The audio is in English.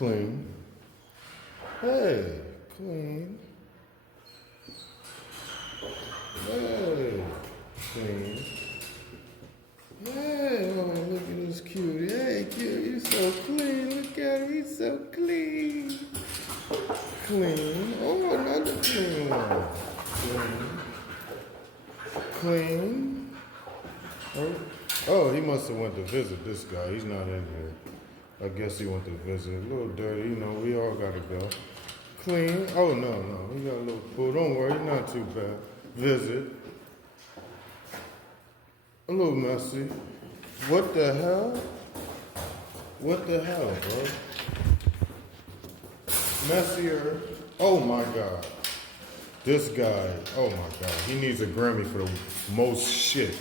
Clean. Hey, clean. Hey, clean. Hey, oh, look at this cutie. Hey, cute, you so clean. Look at him, he's so clean. Clean. Oh, another clean one. Clean. Clean. Oh, he must have went to visit this guy. He's not in here. I guess he went to visit. A little dirty, you know, we all gotta go. Clean. Oh, no. He got a little poo. Don't worry, not too bad. Visit. A little messy. What the hell? What the hell, bro? Messier. Oh my God. This guy, oh my God. He needs a Grammy for the most shit.